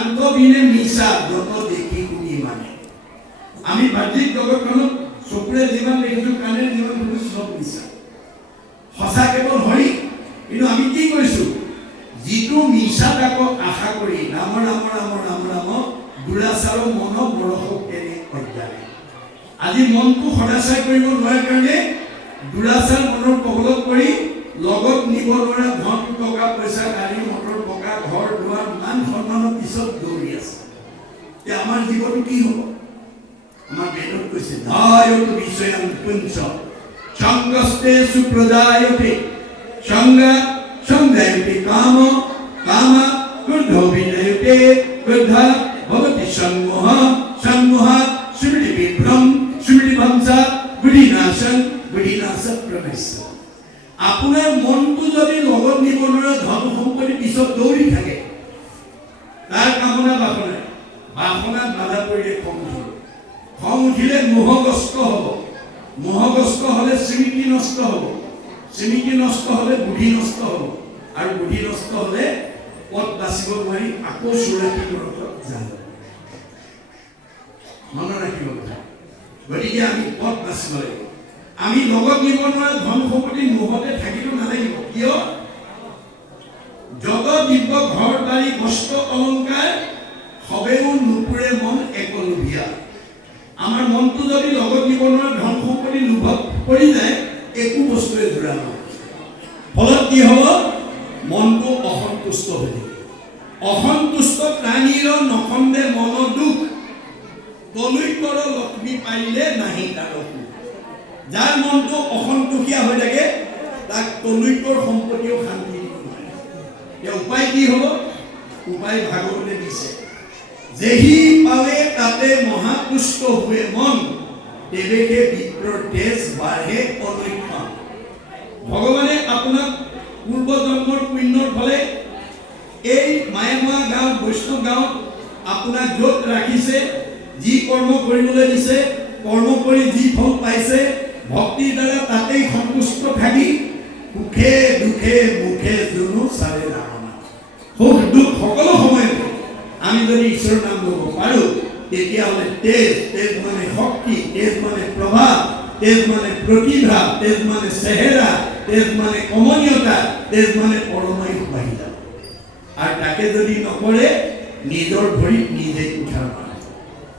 শান্ত বিনে মিছা যত দেখি শুনি মানে আমি বাহ্যিক জগতখনত চকুৰে যিমান দেখিছো কাণেৰে যিমান শুনিছো চব মিছা সঁচা কেৱল হৰি কিন্তু আমি কি কৰিছো যিটো মিছা তাকক আশা কৰি ৰাম ৰাম ৰাম ৰাম ৰাম দুৰাচাৰ মন বৰষক তেনে অজ্ঞানে আজি মনটো সদাচাৰ কৰিব নোৱাৰাৰ কাৰণে দুৰাচাৰ মনৰ কবলত পৰি লগত নিব নোৱাৰা ধন টকা পইচা গাড়ী মটৰ টকা ঘৰ দুৱাৰ মান সন্মানৰ পিছত দৌৰি আছে যে আমাৰ জীৱনটো কি হ'ব আমাৰ বেদত কৈছে ধায়তু বিষয়ং পুঞ্চ সংগস্তে সুপ্ৰদায়তে সংগা সংগায়তে কাম কাম ক্ৰোধ বিনয়তে ক্ৰোধ ভবতি সম্মোহ সম্মোহ স্মৃতি বিভ্ৰম স্মৃতি ভংসা বিনাশন বিনাশ প্ৰবেশ আপোনাৰ মনটো যদি লগত নিব নোৱাৰা ধন সম্পত্তি পিছত দৌৰি থাকে তাৰ কামনা বাসনা বাধা পৰিলে খং উঠিলে মোহগ্ৰস্ত হ'ব মোহগ্ৰস্ত হ'লে স্মৃতি নষ্ট হ'ব স্মৃতি নষ্ট হ'লে বুদ্ধি নষ্ট হ'ব আৰু বুদ্ধি নষ্ট হ'লে পথ বাচিব নোৱাৰি আকৌ চোৰাকি নৰকত যাব মনত ৰাখিব কথা গতিকে আমি পথ বাচিব লাগিব আমি লগত নিব নোৱাৰা ধন সম্পত্তি মোহতে থাকিব নালাগিব কিয় জগত দিব্য ঘৰ বাৰী বস্ত্ৰ অলংকাৰ সবেও নুপুৰে মন একলোভিয়া আমাৰ মনটো যদি লগত নিব নোৱাৰা ধন সম্পত্তি লোভত পৰি যায় একো বস্তুৱে জোৰা নহয় ফলত কি হ'ব মনটো অসন্তুষ্ট হৈ থাকে অসন্তুষ্ট প্ৰাণীৰ নখন্দে মন দুখ তলৈকৰ লক্ষ্মী পাৰিলে নাহি তাৰ যাৰ মনটো অসন্তোষিয়া হৈ থাকে তাক তলৈকৰ সম্পত্তিও শান্তি দিব নোৱাৰে এতিয়া উপায় কি হ'ব উপায় ভাগৱতে দিছে যেহি পাৱে তাতে মহাপুষ্ট हुए মন দেৱেকে বিপ্ৰৰ তেজ বাঢ়ে অনৈক্ষণ ভগৱানে আপোনাক পূৰ্ব জন্মৰ পুণ্যৰ ফলে এই মায়ামোৱা গাঁও বৈষ্ণৱ গাঁৱত আপোনাক য'ত ৰাখিছে যি কৰ্ম কৰিবলৈ দিছে কৰ্ম কৰি যি ফল পাইছে ভক্তিৰ দ্বাৰা তাতেই সন্তুষ্ট থাকি সুখে দুখে মুখে জুনু চাৰে ৰামনা সুখ দুখ সকলো সময়তে আমি যদি ঈশ্বৰৰ নাম ল'ব পাৰোঁ তেতিয়াহ'লে তেজ মানে শক্তি তেজ মানে প্ৰভাৱ তেজ মানে প্ৰতিভা তেজ মানে চেহেৰা তেজ মানে কমনীয়তা তেজ মানে পৰমায়ুষ বাঢ়ি যাব আৰু তাকে যদি নকৰে নিজৰ ভৰিত নিজেই উঠাৰ পায়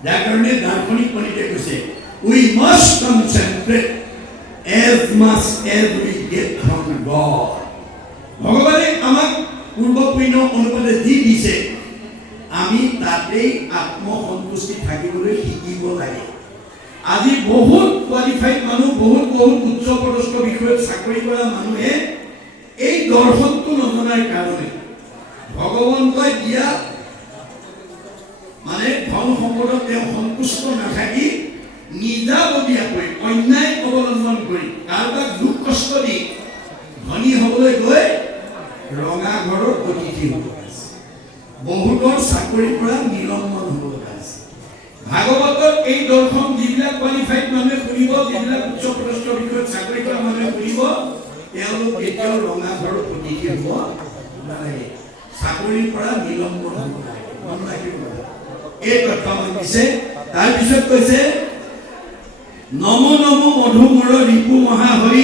যাৰ কাৰণে দাৰ্শনিক পণ্ডিতে কৈছে we must concentrate as much as we get from God ভগৱানে আমাক পূৰ্ব পুণ্য অনুপাতে যি দিছে আমি তাতেই আত্মসন্তুষ্টি থাকিবলৈ শিকিব লাগে আজি বহুত কোৱালিফাইড মানুহ বহুত উচ্চ পদস্থ বিষয়ত চাকৰি কৰা মানুহে এই দৰ্শনটো নজনাৰ কাৰণে ভগৱন্তই দিয়া মানে ধন সম্পদত তেওঁ সন্তুষ্ট নাথাকি নিজাববীয়াকৈ অন্যায় অৱলম্বন কৰি কাৰোবাক দুখ কষ্ট দি ধনী হ'বলৈ গৈ ৰঙা ঘৰৰ অতিথি হ'ব বহুতৰ চাকৰিৰ পৰা নিলম্বন হ'ব লগা আছে ভাগৱতত এই দৰ্শন যিবিলাক কোৱালিফাইড মানুহে শুনিব যিবিলাক উচ্চ পদস্থ বিষয়ত চাকৰি কৰা মানুহে শুনিব তেওঁলোক কেতিয়াও ৰঙা ঘৰৰ অতিথি হ'ব নালাগে চাকৰিৰ পৰা নিলম্বন হ'ব লাগে মন ৰাখিব এই তথ্য আমাক দিছে তাৰপিছত কৈছে নমো নমো মধুমৰ ৰিপু মহাহৰি